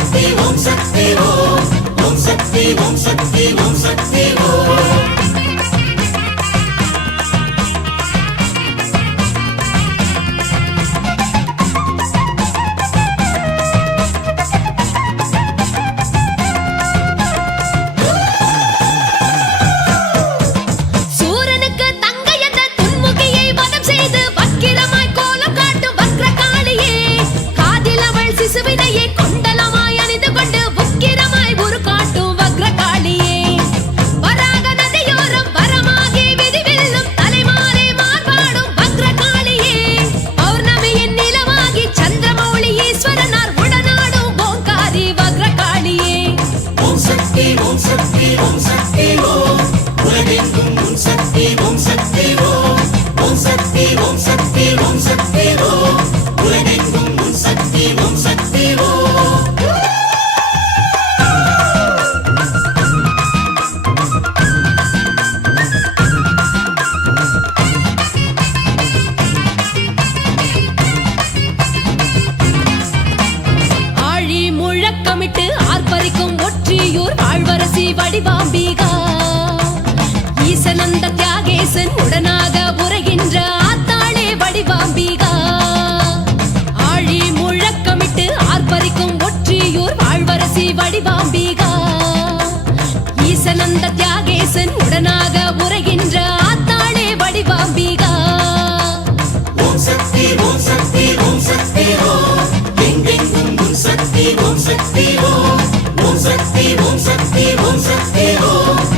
See. Thyagesan உடனாக உரைகின்ற ஆத்தாளே வடிவாம்பிகா. ஆழி முழக்கமிட்டு ஆர்ப்பரிக்கும் ஒற்றியூர் வாழ்வரசி வடிவாம்பிகா. ஈசன் அந்த தியாகேசன் உடனாக உரைகின்ற ஆத்தாளே வடிவாம்பிகா. ஓம் சக்தி ஓம் சக்தி ஓம் சக்தி ஓம் சக்தி ஓம்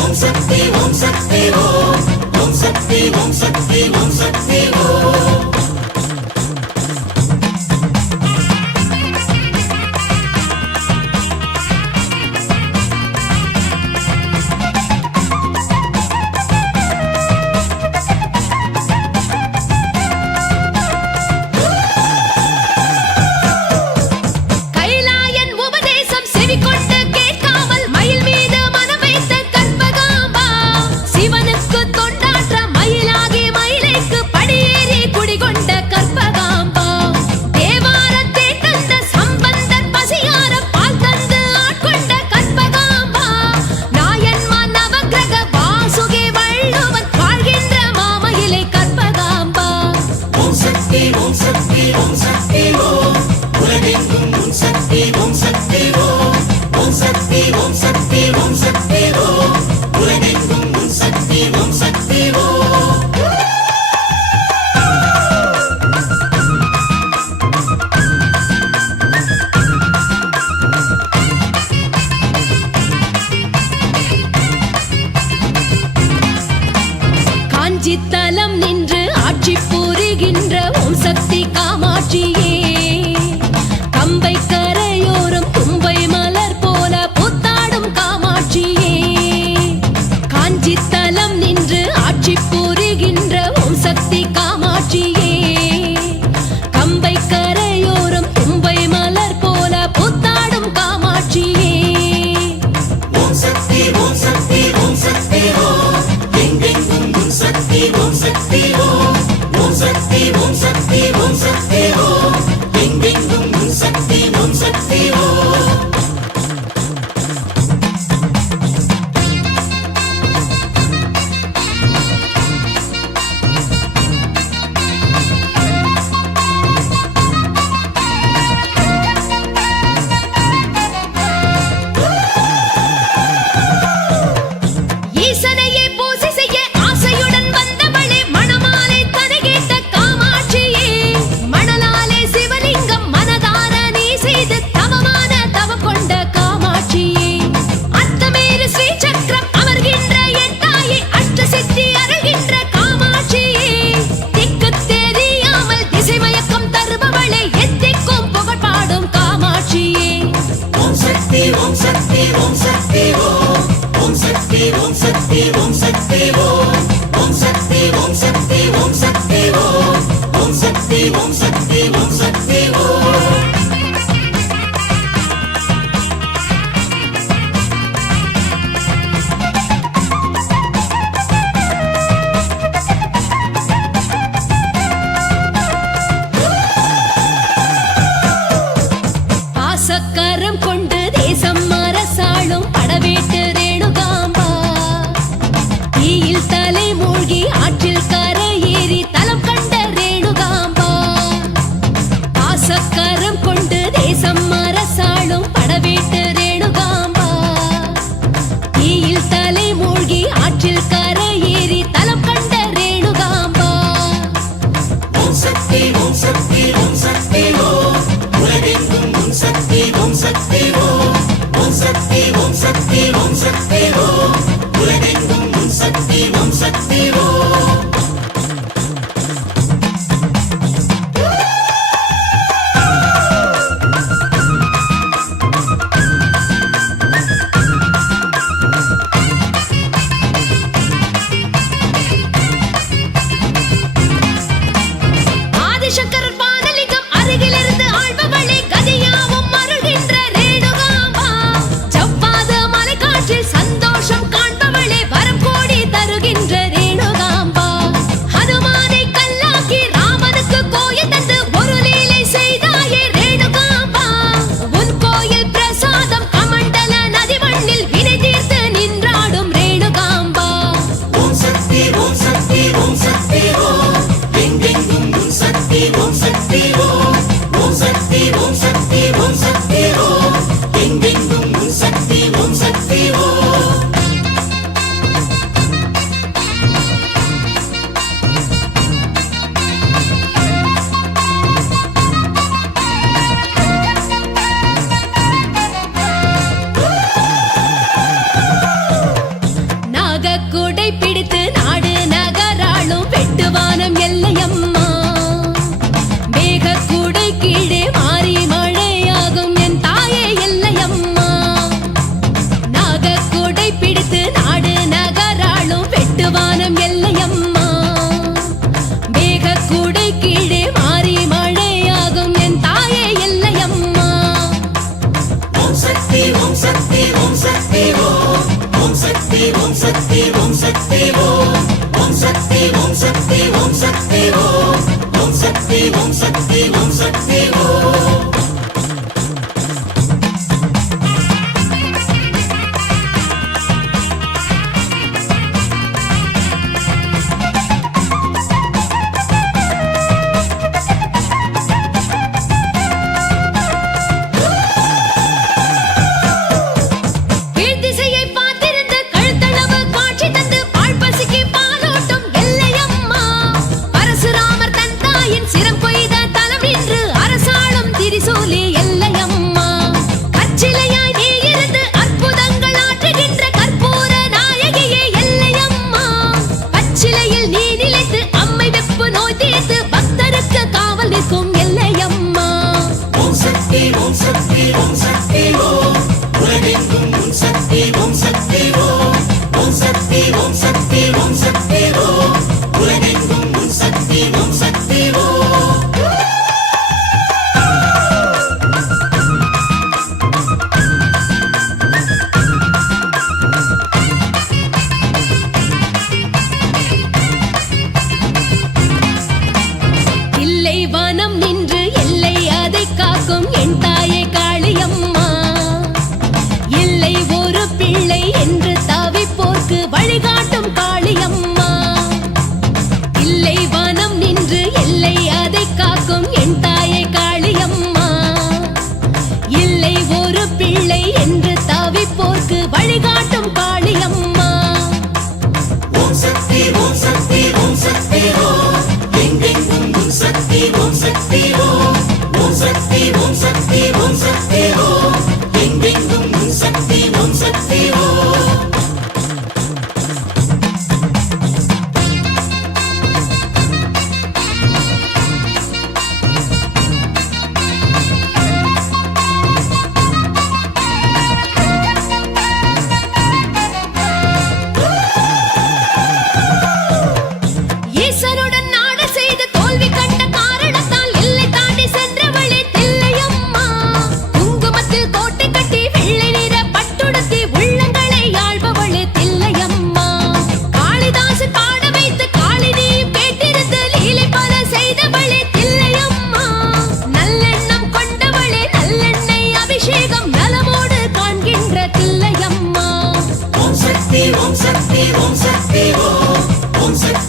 ஓம் சக்தி